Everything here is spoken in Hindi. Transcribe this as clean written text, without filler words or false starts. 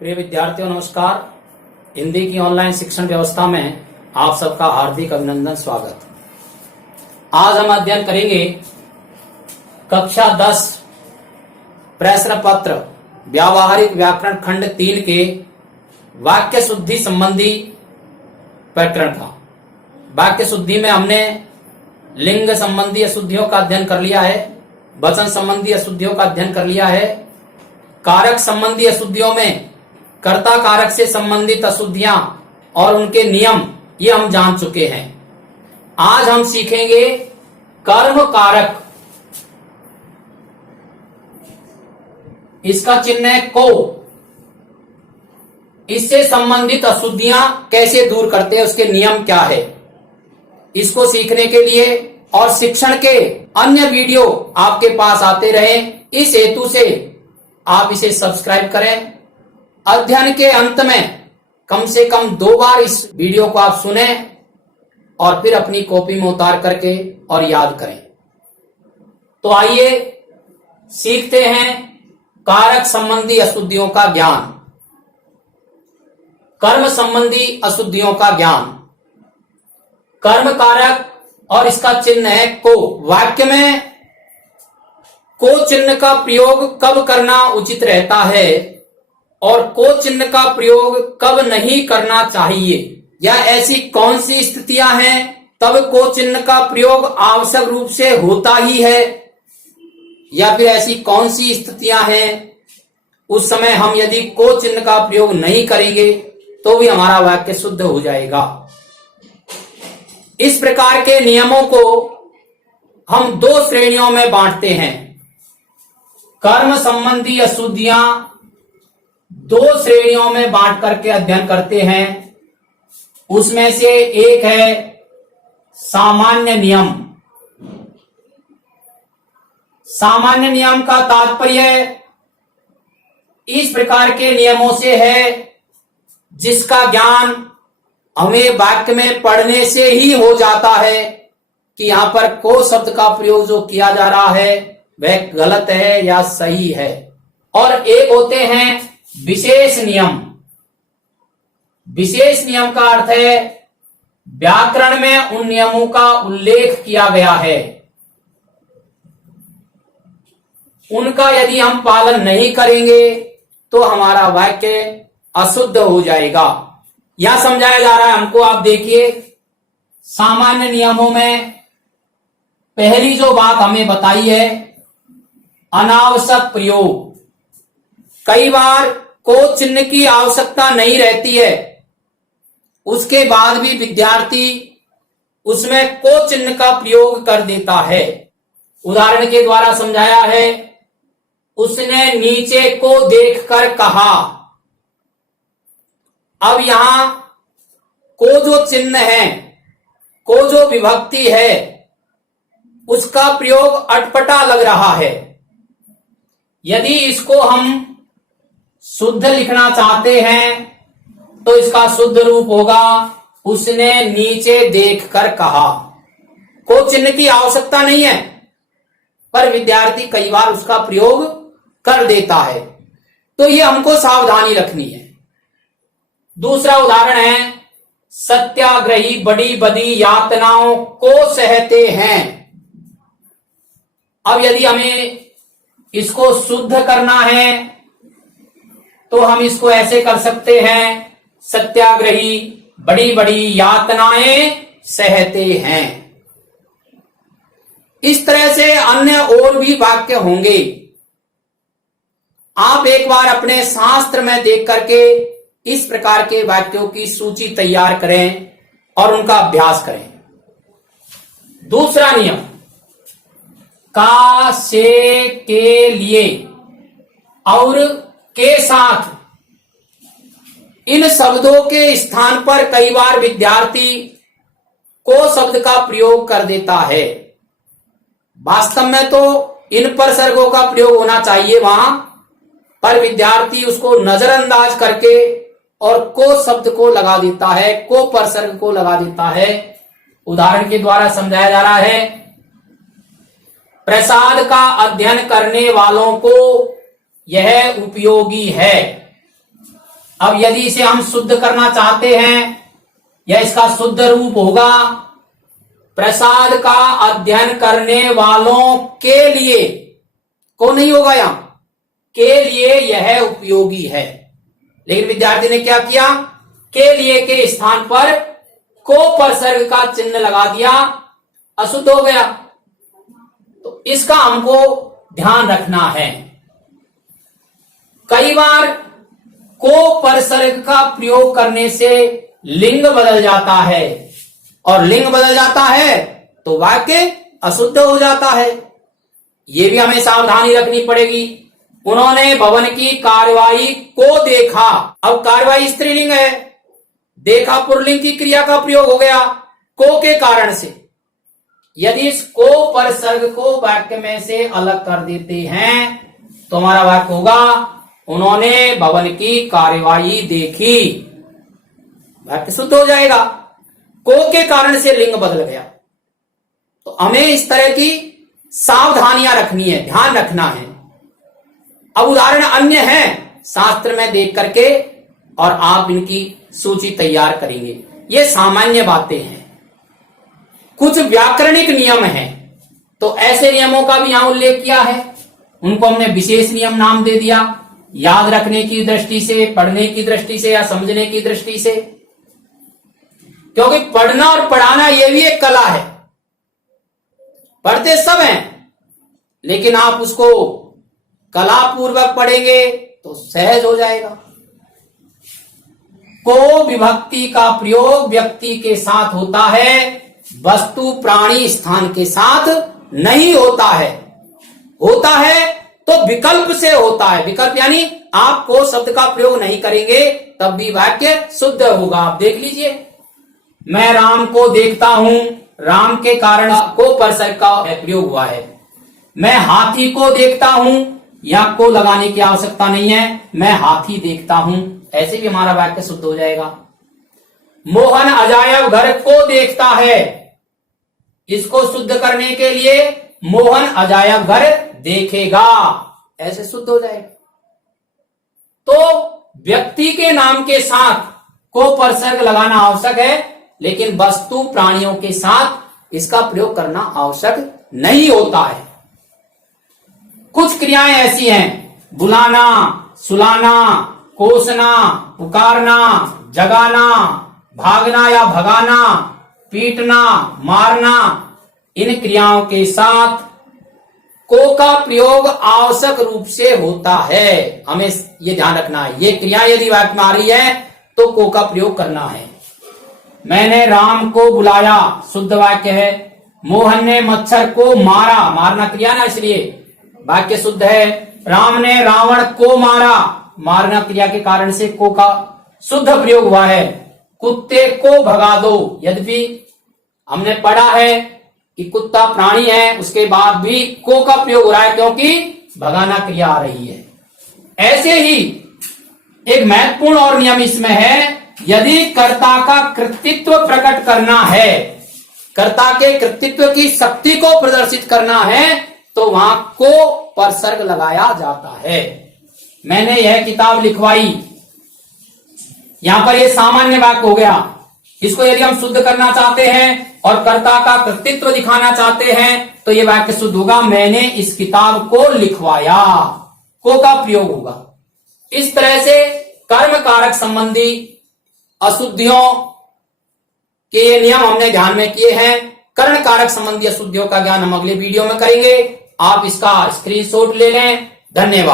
प्रिय विद्यार्थियों नमस्कार। हिंदी की ऑनलाइन शिक्षण व्यवस्था में आप सबका हार्दिक अभिनंदन स्वागत। आज हम अध्ययन करेंगे कक्षा 10 प्रश्न पत्र व्यावहारिक व्याकरण खंड 3 के वाक्य शुद्धि संबंधी प्रकरण का। वाक्य शुद्धि में हमने लिंग संबंधी अशुद्धियों का अध्ययन कर लिया है, वचन संबंधी अशुद्धियों का अध्ययन कर लिया है, कारक संबंधी अशुद्धियों में कर्ता कारक से संबंधित अशुद्धियां और उनके नियम ये हम जान चुके हैं। आज हम सीखेंगे कर्म कारक। इसका चिन्ह है को। इससे संबंधित अशुद्धियां कैसे दूर करते हैं, उसके नियम क्या है, इसको सीखने के लिए और शिक्षण के अन्य वीडियो आपके पास आते रहे, इस हेतु से आप इसे सब्सक्राइब करें। अध्ययन के अंत में कम से कम 2 बार इस वीडियो को आप सुने और फिर अपनी कॉपी में उतार करके और याद करें। तो आइए सीखते हैं कारक संबंधी अशुद्धियों का ज्ञान, कर्म संबंधी अशुद्धियों का ज्ञान। कर्म कारक और इसका चिन्ह है को। वाक्य में को चिन्ह का प्रयोग कब करना उचित रहता है और को चिन्ह का प्रयोग कब नहीं करना चाहिए, या ऐसी कौन सी स्थितियां हैं तब को चिन्ह का प्रयोग आवश्यक रूप से होता ही है, या फिर ऐसी कौन सी स्थितियां हैं उस समय हम यदि को चिन्ह का प्रयोग नहीं करेंगे तो भी हमारा वाक्य शुद्ध हो जाएगा। इस प्रकार के नियमों को हम 2 श्रेणियों में बांटते हैं। कर्म संबंधी अशुद्धियां 2 श्रेणियों में बांट करके अध्ययन करते हैं। उसमें से एक है सामान्य नियम। सामान्य नियम का तात्पर्य इस प्रकार के नियमों से है जिसका ज्ञान हमें वाक्य में पढ़ने से ही हो जाता है कि यहां पर को शब्द का प्रयोग जो किया जा रहा है वह गलत है या सही है। और एक होते हैं विशेष नियम। विशेष नियम का अर्थ है व्याकरण में उन नियमों का उल्लेख किया गया है, उनका यदि हम पालन नहीं करेंगे तो हमारा वाक्य अशुद्ध हो जाएगा। यह समझाया जा रहा है हमको। आप देखिए सामान्य नियमों में पहली जो बात हमें बताई है अनावश्यक प्रयोग। कई बार को चिन्ह की आवश्यकता नहीं रहती है, उसके बाद भी विद्यार्थी उसमें को चिन्ह का प्रयोग कर देता है। उदाहरण के द्वारा समझाया है, उसने नीचे को देखकर कहा। अब यहां को जो चिन्ह है, को जो विभक्ति है, उसका प्रयोग अटपटा लग रहा है। यदि इसको हम शुद्ध लिखना चाहते हैं तो इसका शुद्ध रूप होगा उसने नीचे देखकर कहा। को चिन्ह की आवश्यकता नहीं है, पर विद्यार्थी कई बार उसका प्रयोग कर देता है, तो ये हमको सावधानी रखनी है। दूसरा उदाहरण है सत्याग्रही बड़ी बड़ी यातनाओं को सहते हैं। अब यदि हमें इसको शुद्ध करना है तो हम इसको ऐसे कर सकते हैं, सत्याग्रही बड़ी बड़ी यातनाएं सहते हैं। इस तरह से अन्य और भी वाक्य होंगे। आप एक बार अपने शास्त्र में देख करके इस प्रकार के वाक्यों की सूची तैयार करें और उनका अभ्यास करें। दूसरा नियम का, से, के लिए और के साथ, इन शब्दों के स्थान पर कई बार विद्यार्थी को शब्द का प्रयोग कर देता है। वास्तव में तो इन परसर्गों का प्रयोग होना चाहिए वहां, पर विद्यार्थी उसको नजरअंदाज करके और को शब्द को लगा देता है, को परसर्ग को लगा देता है। उदाहरण के द्वारा समझाया जा रहा है, प्रसाद का अध्ययन करने वालों को यह उपयोगी है। अब यदि इसे हम शुद्ध करना चाहते हैं, या इसका शुद्ध रूप होगा, प्रसाद का अध्ययन करने वालों के लिए, को नहीं होगा यहां, के लिए यह उपयोगी है। लेकिन विद्यार्थी ने क्या किया, के लिए के स्थान पर को परसर्ग का चिन्ह लगा दिया, अशुद्ध हो गया। तो इसका हमको ध्यान रखना है। कई बार को परसर्ग का प्रयोग करने से लिंग बदल जाता है, और लिंग बदल जाता है तो वाक्य अशुद्ध हो जाता है। यह भी हमें सावधानी रखनी पड़ेगी। उन्होंने भवन की कार्यवाही को देखा, अब कार्यवाही स्त्रीलिंग है, देखा पुल्लिंग की क्रिया का प्रयोग हो गया को के कारण से। यदि इस को परसर्ग को वाक्य में से अलग कर देते हैं तो हमारा वाक्य होगा उन्होंने भवन की कार्यवाही देखी, वाक्य शुद्ध हो जाएगा। को के कारण से लिंग बदल गया। तो हमें इस तरह की सावधानियां रखनी है, ध्यान रखना है। अब उदाहरण अन्य हैं शास्त्र में देख करके, और आप इनकी सूची तैयार करेंगे। ये सामान्य बातें हैं। कुछ व्याकरणिक नियम हैं, तो ऐसे नियमों का भी यहां उल्लेख किया है। उनको हमने विशेष नियम नाम दे दिया, याद रखने की दृष्टि से, पढ़ने की दृष्टि से, या समझने की दृष्टि से। क्योंकि पढ़ना और पढ़ाना यह भी एक कला है। पढ़ते सब हैं, लेकिन आप उसको कला पूर्वक पढ़ेंगे तो सहज हो जाएगा। को विभक्ति का प्रयोग व्यक्ति के साथ होता है, वस्तु प्राणी स्थान के साथ नहीं होता है। होता है तो विकल्प से होता है। विकल्प यानी आप को शब्द का प्रयोग नहीं करेंगे तब भी वाक्य शुद्ध होगा। आप देख लीजिए, मैं राम को देखता हूं, राम के कारण को परसर्ग का प्रयोग हुआ है। मैं हाथी को देखता हूं, या को लगाने की आवश्यकता नहीं है, मैं हाथी देखता हूं, ऐसे भी हमारा वाक्य शुद्ध हो जाएगा। मोहन अजायब घर को देखता है, इसको शुद्ध करने के लिए मोहन अजायब घर देखेगा, ऐसे शुद्ध हो जाएगा। तो व्यक्ति के नाम के साथ को परसर्ग लगाना आवश्यक है, लेकिन वस्तु प्राणियों के साथ इसका प्रयोग करना आवश्यक नहीं होता है। कुछ क्रियाएं ऐसी हैं, बुलाना, सुलाना, कोसना, पुकारना, जगाना, भागना या भगाना, पीटना, मारना, इन क्रियाओं के साथ को का प्रयोग आवश्यक रूप से होता है। हमें ये ध्यान रखना है, ये क्रिया यदि वाक्य में आ रही है तो को का प्रयोग करना है। मैंने राम को बुलाया, शुद्ध वाक्य है। मोहन ने मच्छर को मारा, मारना क्रिया ना, इसलिए वाक्य शुद्ध है। राम ने रावण को मारा, मारना क्रिया के कारण से को का शुद्ध प्रयोग हुआ है। कुत्ते को भगा दो, यद्यपि हमने पढ़ा है कि कुत्ता प्राणी है, उसके बाद भी को का प्रयोग हो रहा है क्योंकि भगाना क्रिया आ रही है। ऐसे ही एक महत्वपूर्ण और नियम इसमें है, यदि कर्ता का कृतित्व प्रकट करना है, कर्ता के कृतित्व की शक्ति को प्रदर्शित करना है, तो वहां को परसर्ग लगाया जाता है। मैंने यह किताब लिखवाई, यहां पर यह सामान्य वाक्य हो गया। इसको यदि हम शुद्ध करना चाहते हैं और कर्ता का कृतित्व दिखाना चाहते हैं तो यह वाक्य शुद्ध होगा, मैंने इस किताब को लिखवाया, को का प्रयोग होगा। इस तरह से कर्म कारक संबंधी अशुद्धियों के ये नियम हमने ध्यान में किए हैं। कर्ण कारक संबंधी अशुद्धियों का ज्ञान हम अगले वीडियो में करेंगे। आप इसका स्क्रीनशॉट ले लें। धन्यवाद।